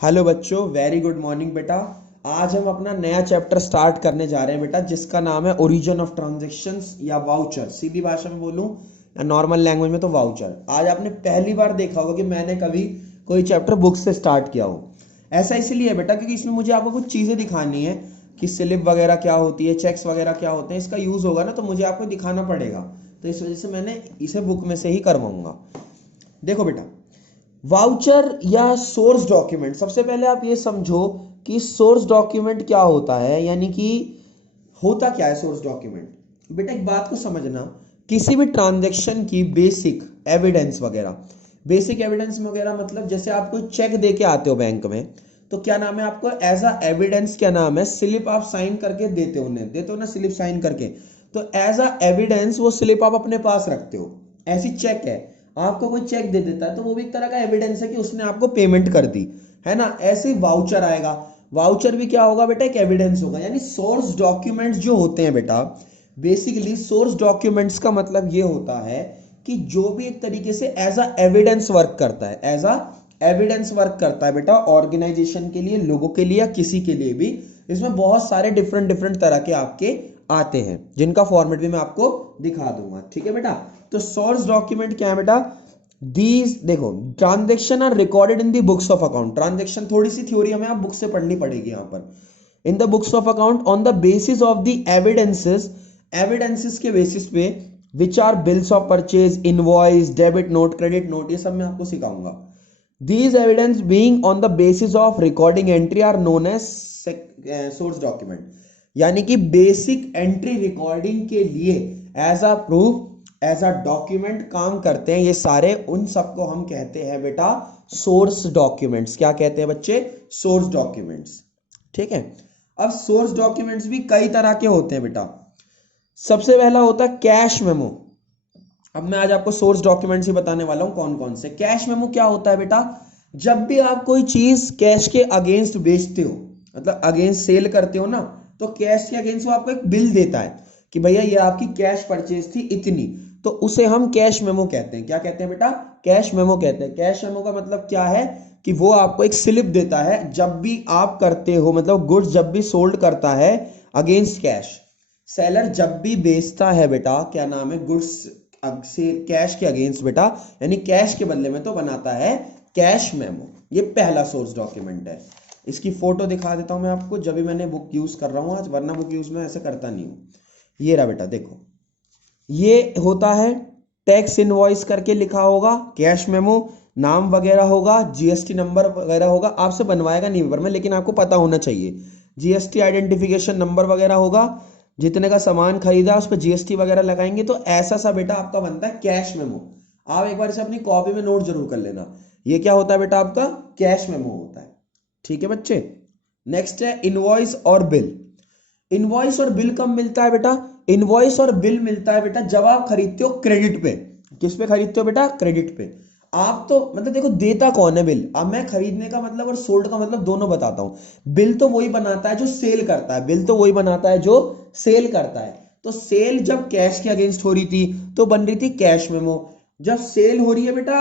Hello बच्चों, very good morning बेटा। आज हम अपना नया चैप्टर स्टार्ट करने जा रहे हैं बेटा, जिसका नाम है ओरिजिन ऑफ ट्रांजैक्शंस या वाउचर। सीधी भाषा में बोलूं या नॉर्मल लैंग्वेज में तो वाउचर। आज आपने पहली बार देखा होगा कि मैंने कभी कोई चैप्टर बुक से स्टार्ट किया हो। ऐसा इसलिए है बेटा क्योंकि इसमें मुझे आपको कुछ चीज़ें दिखानी है कि स्लिप वगैरह क्या होती है, चेक्स वगैरह क्या होते हैं, इसका यूज़ होगा ना, तो मुझे आपको दिखाना पड़ेगा। तो इस वजह से मैंने इसे बुक में से ही करवाऊंगा। देखो बेटा, वाउचर या सोर्स डॉक्यूमेंट, सबसे पहले आप ये समझो कि सोर्स डॉक्यूमेंट क्या होता है, यानी कि होता क्या है सोर्स डॉक्यूमेंट। बेटा एक बात को समझना, किसी भी ट्रांजैक्शन की बेसिक एविडेंस वगैरह, बेसिक एविडेंस वगैरह मतलब जैसे आप कोई चेक दे के आते हो बैंक में, तो क्या नाम है, आपको एज अ एविडेंस क्या नाम है, स्लिप आप साइन करके देते हो ना स्लिप साइन करके। तो एज अ एविडेंस वो स्लिप आप अपने पास रखते हो। ऐसी चेक है, आपको कोई चेक दे देता है तो वो भी एक तरह का एविडेंस है कि उसने आपको पेमेंट कर दी, है ना। ऐसे ही वाउचर आएगा, वाउचर भी क्या होगा बेटा, एक एविडेंस होगा। यानी सोर्स डॉक्यूमेंट्स जो होते हैं बेटा, बेसिकली सोर्स डॉक्यूमेंट्स का मतलब ये होता है कि जो भी एक तरीके से एज अ एविडेंस वर्क करता है, एज अ एविडेंस वर्क करता है बेटा, ऑर्गेनाइजेशन के लिए, लोगों के लिए या किसी के लिए भी। इसमें बहुत सारे डिफरेंट डिफरेंट तरह के आपके आते हैं, जिनका फॉर्मेट भी मैं आपको दिखा दूंगा, ठीक है बेटा। तो सोर्स डॉक्यूमेंट क्या है बेटा, दीज देखो, transaction are recorded in the books of account. Transaction थोड़ी सी थ्योरी हमें आप बुक से पढ़नी पड़ेगी यहाँ पर। In the books of account on the basis of the evidences, evidences के बेसिस पे, which are bills of purchase, invoice, debit note, credit note, ये सब मैं आपको सिखाऊंगा। These evidence being on the basis of recording entry are known as source document। यानी कि basic entry recording के लिए as a proof, as a document काम करते हैं ये सारे, उन सबको हम कहते हैं बेटा सोर्स डॉक्यूमेंट्स। क्या कहते हैं बच्चे, सोर्स डॉक्यूमेंट्स, ठीक है। अब सोर्स डॉक्यूमेंट्स भी कई तरह के होते हैं बेटा। सबसे पहला होता है कैश मेमो। अब मैं आज आपको सोर्स डॉक्यूमेंट्स ही बताने वाला हूं कौन कौन से। कैश मेमो क्या होता है बेटा, जब भी आप कोई चीज कैश के अगेंस्ट बेचते हो, मतलब अगेंस्ट सेल करते हो ना, तो कैश के अगेंस्ट वो आपको एक बिल देता है कि भैया ये आपकी कैश परचेज थी इतनी, तो उसे हम कैश मेमो कहते हैं। क्या कहते हैं बेटा, कैश मेमो कहते हैं। कैश मेमो का मतलब क्या है कि वो आपको एक स्लिप देता है जब भी आप करते हो, मतलब गुड्स जब भी सोल्ड करता है अगेंस्ट कैश। सेलर जब भी बेचता है बेटा, क्या नाम है, गुड्स से कैश के अगेंस्ट बेटा, यानी कैश के बदले में, तो बनाता है कैश मेमो। ये पहला सोर्स डॉक्यूमेंट है। इसकी फोटो दिखा देता हूं मैं आपको, जब भी मैंने बुक यूज कर रहा हूं आज, वरना बुक यूज में ऐसे करता नहीं हूं। ये रहा बेटा, देखो ये होता है टैक्स इनवॉइस करके लिखा होगा, कैश मेमो, नाम वगैरह होगा, जीएसटी नंबर वगैरह होगा। आपसे बनवाएगा नहीं पेपर में, लेकिन आपको पता होना चाहिए। जीएसटी आइडेंटिफिकेशन नंबर वगैरह होगा, जितने का सामान खरीदा उस पर जीएसटी वगैरह लगाएंगे, तो ऐसा सा बेटा आपका बनता है कैश मेमो। आप एक बार इसे अपनी कॉपी में नोट जरूर कर लेना। ये क्या होता है बेटा, आपका कैश मेमो होता है, ठीक है बच्चे। नेक्स्ट है इनवॉइस और बिल। इनवॉइस और बिल कब मिलता है बेटा, इनवॉइस और बिल मिलता है बेटा जब आप खरीदते हो क्रेडिट पे। किस पे खरीदते हो बेटा, क्रेडिट पे। आप तो मतलब देखो, देता कौन है बिल, अब मैं खरीदने का मतलब और सोल्ड का मतलब दोनों बताता हूं। बिल तो वही बनाता है जो सेल करता है, बिल तो वही बनाता है जो सेल करता है। तो सेल जब कैश के अगेंस्ट हो रही थी तो बन रही थी कैश मेमो। जब सेल हो रही है बेटा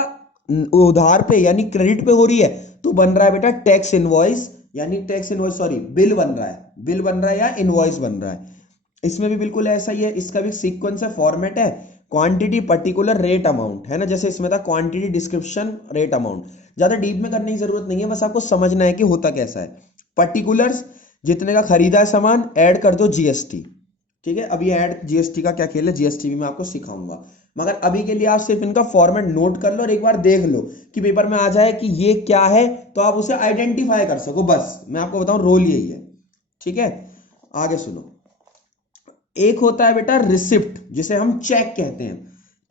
उधार पे यानी क्रेडिट पे हो रही है, तो बन रहा है बेटा टैक्स इनवॉइस, यानी टैक्स इनवॉइस सॉरी बिल बन रहा है, बिल बन रहा है या इनवॉइस बन रहा है। इसमें भी बिल्कुल ऐसा ही है, इसका भी सीक्वेंस है, फॉर्मेट है। क्वांटिटी पर्टिकुलर रेट अमाउंट, है ना, जैसे इसमें था क्वांटिटी डिस्क्रिप्शन रेट अमाउंट। ज्यादा डीप में करने की जरूरत नहीं है, बस आपको समझना है कि होता कैसा है। पर्टिकुलर्स, जितने का खरीदा है सामान, ऐड कर दो जीएसटी, ठीक है। अभी ऐड जीएसटी का क्या खेल है, जीएसटी भी मैं आपको सिखाऊंगा, मगर अभी के लिए आप सिर्फ इनका फॉर्मेट नोट कर लो और एक बार देख लो कि पेपर में आ जाए कि ये क्या है, तो आप उसे आइडेंटिफाई कर सको। बस मैं आपको बताऊं, रोल यही है, ठीक है। आगे सुनो, एक होता है बेटा रिसिप्ट, जिसे हम चेक कहते हैं,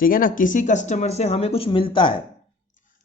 ठीक है ना। किसी कस्टमर से हमें कुछ मिलता है,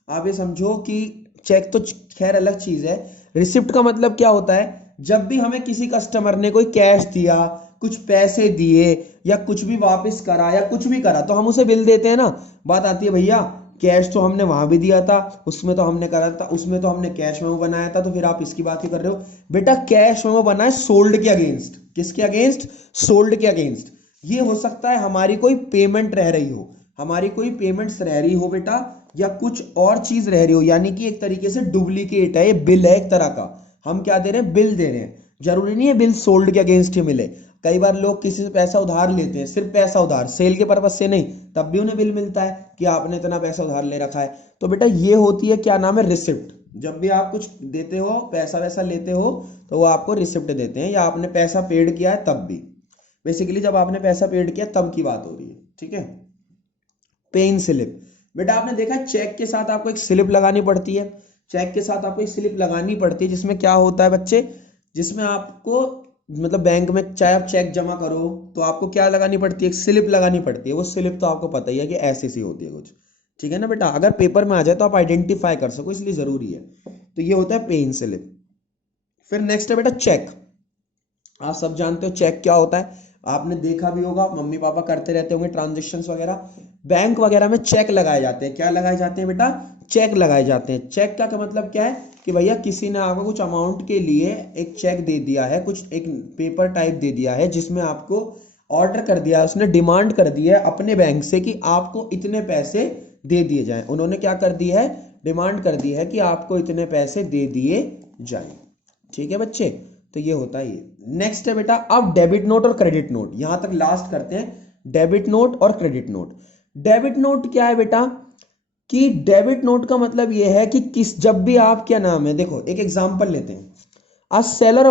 आप ये समझो कि चेक तो खैर अलग चीज है। रिसिप्ट का मतलब क्या होता है, जब भी हमें किसी कस्टमर ने कोई कैश दिया, कुछ पैसे दिए, या कुछ भी वापस करा या कुछ भी करा, तो हम उसे बिल देते हैं ना। बात आती है भैया कैश तो हमने वहां भी दिया था, उसमें तो हमने करा था, उसमें तो हमने कैश मेमो बनाया था, तो फिर आप इसकी बात ही कर रहे हो। बेटा कैश मेमो बना है सोल्ड के अगेंस्ट। किसके अगेंस्ट, सोल्ड के अगेंस्ट। ये हो सकता है हमारी कोई पेमेंट रह रही हो, हमारी कोई पेमेंट्स रह रही हो बेटा, या कुछ और चीज रह रही हो, यानी कि एक तरीके से डुप्लीकेट है, ये बिल है एक तरह का, हम क्या दे रहे हैं, बिल दे रहे हैं। जरूरी नहीं है बिल सोल्ड के अगेंस्ट ही मिले, कई बार लोग किसी से पैसा उधार लेते हैं, सिर्फ पैसा उधार, सेल के पर्पज से नहीं, तब भी उन्हें बिल मिलता है कि आपने इतना पैसा उधार ले रखा है। तो बेटा ये होती है क्या नाम है, रिसिप्ट। जब भी आप कुछ देते हो, पैसा वैसा लेते हो, तो वो आपको रिसिप्ट देते हैं, या आपने पैसा पेड किया है तब भी। बेसिकली जब आपने पैसा पेड किया तब की बात हो रही है, ठीक है। पेन स्लिप, बेटा आपने देखा चेक के साथ आपको एक स्लिप लगानी पड़ती है, चेक के साथ आपको एक स्लिप लगानी पड़ती है, जिसमें क्या होता है बच्चे, जिसमें आपको मतलब बैंक में चाहे आप चेक जमा करो तो आपको क्या लगानी पड़ती है, एक स्लिप लगानी पड़ती है। वो स्लिप तो आपको पता ही है कि ऐसी सी होती है कुछ, ठीक है ना बेटा, अगर पेपर में आ जाए तो आप आइडेंटिफाई कर सको, इसलिए जरूरी है। तो ये होता है पेन स्लिप। फिर नेक्स्ट है बेटा चेक। आप सब जानते हो चेक क्या होता है, आपने देखा भी होगा, मम्मी पापा करते रहते होंगे ट्रांजेक्शन्स वगैरह, बैंक वगैरह में चेक लगाए जाते हैं। क्या लगाए जाते हैं बेटा, चेक लगाए जाते हैं। चेक का मतलब क्या है कि भैया किसी ने आपको कुछ अमाउंट के लिए एक चेक दे दिया है, कुछ एक पेपर टाइप दे दिया है, जिसमें आपको ऑर्डर कर दिया है, उसने डिमांड कर दी है अपने बैंक से कि आपको इतने पैसे दे दिए जाएं। उन्होंने क्या कर दिया है, डिमांड कर दी है कि आपको इतने पैसे दे दिए जाएं, ठीक है बच्चे। तो ये होता है ये। नेक्स्ट है बेटा अब डेबिट नोट और क्रेडिट नोट, यहां तक लास्ट करते हैं, डेबिट नोट और क्रेडिट नोट। डेबिट नोट क्या है बेटा, कि डेबिट नोट का मतलब ये है कि किस, जब भी आप क्या नाम है, देखो एक एग्जांपल लेते हैं, आज सेलर